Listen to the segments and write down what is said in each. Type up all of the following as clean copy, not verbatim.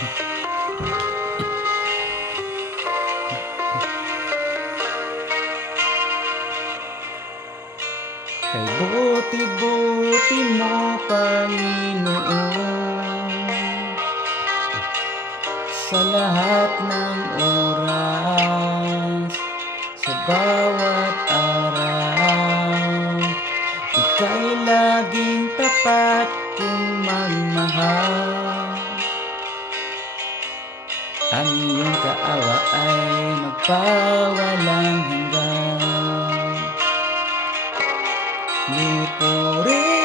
Kay buti-buti mo, Panginoon, sa lahat ng oras, sa bawat araw. Ika'y laging tapat kong magmahal. Ang iyong kaawa ay magpawalang hanggan. Nupuri,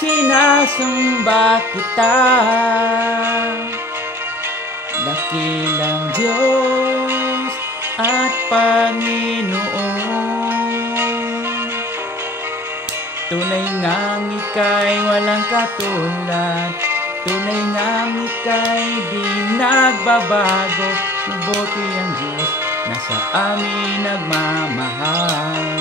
sinasamba kita, dakilang Diyos at Panginoon. Tunay ngang ika'y walang katulad, tunay ngang ika'y di nagbabago. Mabuti ang Diyos na sa amin nagmamahal.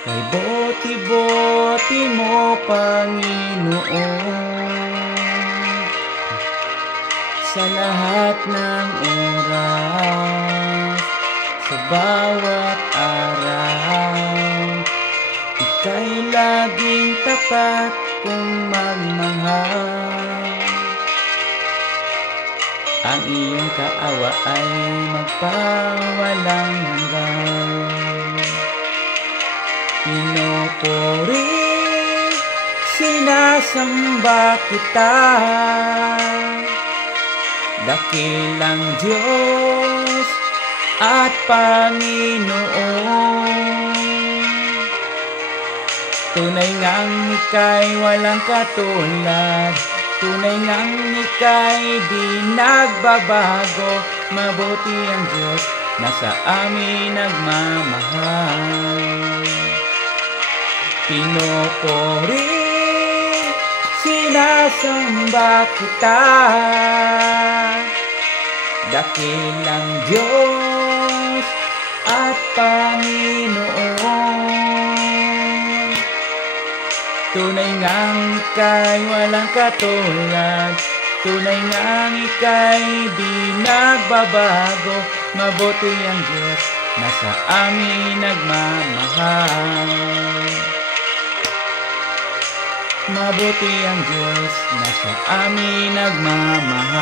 Kay buti-buti mo, Panginoon, sa lahat ng oras, sa bawat araw. Ika'y laging tapat kong magmahal. Ang iyong kaawa ay magpawalang hanggan. Pinupuri, sinasamba kita, dakilang Diyos at Panginoon. Tunay ngang ika'y walang katulad, tunay ngang ika'y di nagbabago. Mabuti ang Diyos na sa amin nagmamahal. Pinupuri, sinasamba kita, dakilang Diyos at Panginoon. Tunay ngang ika'y walang katulad, tunay ngang ika'y di nagbabago. Mabuti ang Diyos na sa amin nagmamahal. Mabuti ang Diyos na sa amin nagmamahal.